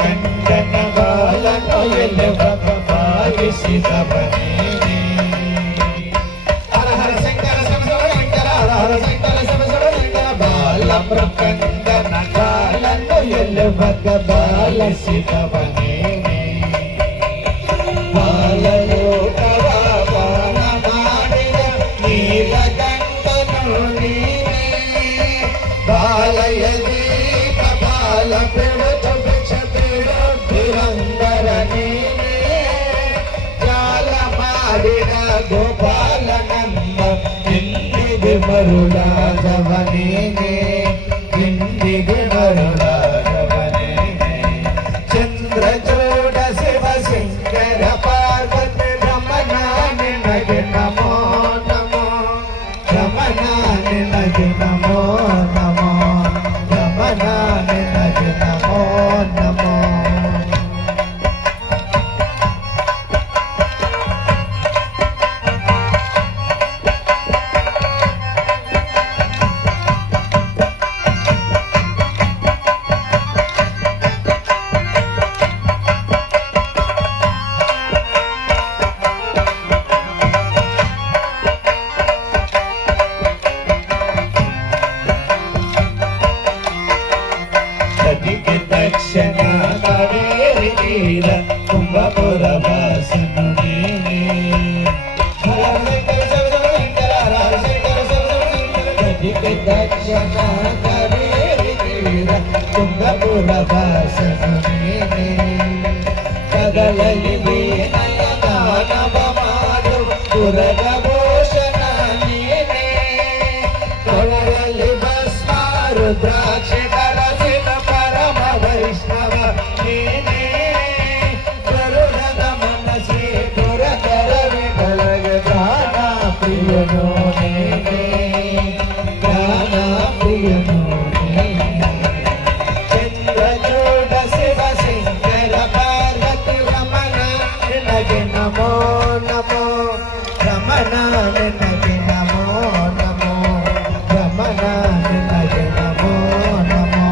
ಕಂಡನ ಬಾಲನು ಎಲೆವ ಭಾವಿಸಿದವನೇ ಹರ ಹರ ಶಂಕರ ಸಮಸವರ ಶಂಕರ ಹರ ಹರ ಶಂಕರ ಸಮಸವರ ಶಂಕರ ಬಾಲ ಪ್ರಕಂಡನ ಬಾಲನು ಎಲೆವ ಬಾಲಿಸಿದವನೇ ಬಾಲಲೋಕವ ಬಾಲ ಮಾಡಿದ ನೀಲಕಂಠನು ನೀನೇ ಬಾಲಯದಿ ಬಾಲ ಬೆಳೆದ ಭಿಕ್ಷ ಬಿರಂದರ ನೀನೇ ಜಾಲ ಮಾಡಿದ ಗೋಪಾಲ ನಂದ ಇಂದಿಗೆ ಮರುಳಾದವ ನೀನೇ ಇಂದಿಗೆ ಮರುಳಾದವ ನೀನೇ ಚಂದ್ರ ಚೋಡ ಶಿವ ಶಂಕರ ಪಾರ್ವತಿ ರಮಣ ನಿನಗೆ ನಮೋ ನಮೋ ರಮಣ ನಿನಗೆ ನಮೋ ನಮೋ ರಮಣ ನಿನಗೆ ನಮೋ ನಮೋ ದಕ್ಷಿಣ ಕಾವೇರಿ ತೀರ ಕುಂಭಪುರ ವಾಸನು ನೀನೇ ದಕ್ಷಿಣ ಕಾವೇರಿ ತೀರ ಕುಂಭಪುರ ವಾಸನು ನೀನೇ ಕದಲಲಿ ವೀಣಯ ಗಾನವ ಮಾಡು ಪುರದ ಭೂಷಣ ನೀನೇ ಕೊಳಲಲ್ಲಿ ಭಸ್ಮ ರುದ್ರಾಕ್ಷಿ ವೈಷ್ಣವ ನೀನೇ ಕರುಣದ ಮನಸ್ಸೇ ಪುರಕರ ವಿಠಲಗ ಗಾನ ಪ್ರಿಯನೋ ನೀನೇ ಗಾನ ಪ್ರಿಯನೋ ನೀನೇ ಚಂದ್ರಚೂಡ ಶಿವ ಶಂಕರ ಪಾರ್ವತಿ ರಮಣ ನಿನಗೆ ನಮೋ ನಮೋ ರಮಣ ನಿನಗೆ ನಮೋ ನಮೋ ರಮಣ ನಿನಗೆ ನಮೋ ನಮೋ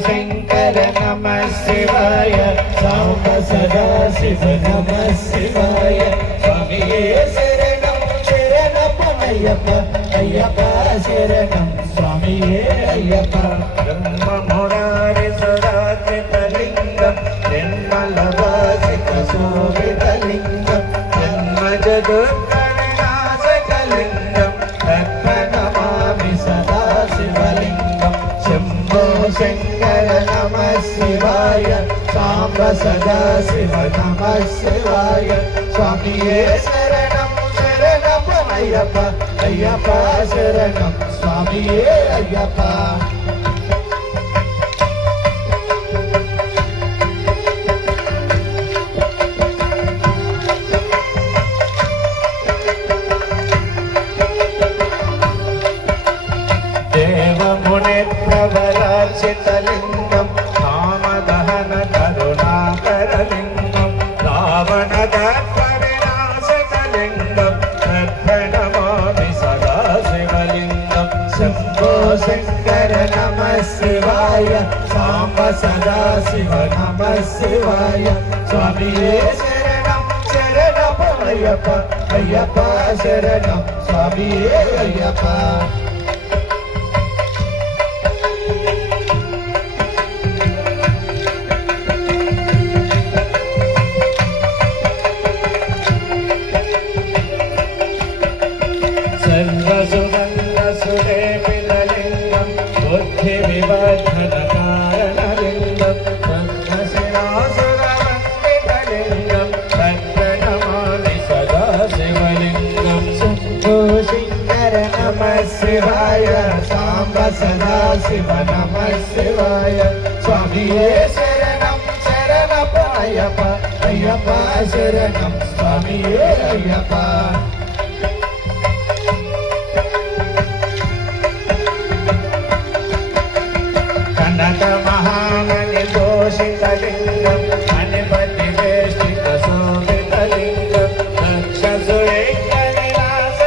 शंकर नमः शिवाय साम्ब सदा शिव नमः शिवाय स्वामिये शरणं शरणमय्यप्प अय्यप्प शरणं स्वामिये अय्यप्प ब्रह्म मुरारि सदाचितलिङ्गं निर्मलवासितशोभितलिङ्गं जन्मजगत्कविनाशकलिङ्गं तत्प्रणमामि सदा शिवलिङ्गं शम्भो शंकर नमः शिवाय साम्ब सदा शिव नमः शिवाय स्वामिये शरणं शरणमय्यप्प अय्यप्प शरणं स्वामिये अय्यप्प देवमुनिप्रवराचितलिङ्गं कामदहन करुणाकरलिङ्गं रावणदर्पविनाशकलिङ्गं तत्प्रणमामि सदा शिवलिङ्गं शम्भो शंकर नमः शिवाय साम्ब सदा शिव नमः शिवाय स्वामिये शरणं शरणमय्यप्प अय्यप्प शरणं स्वामिये अय्यप्प सर्वसुगन्धसुरेपितलिङ्गं बुद्धिविवर्धनकारणलिङ्गं ब्रह्मशिरासुरवन्दितलिङ्गं तत्प्रणमामि सदा शिवलिङ्गं शम्भो शंकर नमः शिवाय साम्ब सदा शिव नमः शिवाय स्वामिये शरणं शरणमय्यप्प अय्यप्प शरणं स्वामिये अय्यप्प సురేకలింగం గణపతి వేష్టిత శోభితలింగం దక్ష సురేకలింగం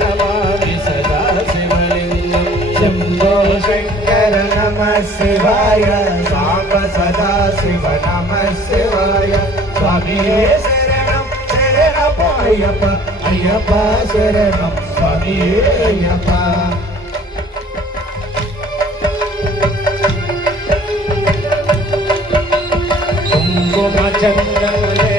నమామి సదా శివలింగం శంభో శంకర నమః శివాయ సాంబ సదా శివ నమః శివాయ స్వామియే శరణం శరణప్ప అయ్యప్ప అయ్యప్ప శరణం స్వామియే అయ్యప్ప కుంకుమ చందనలే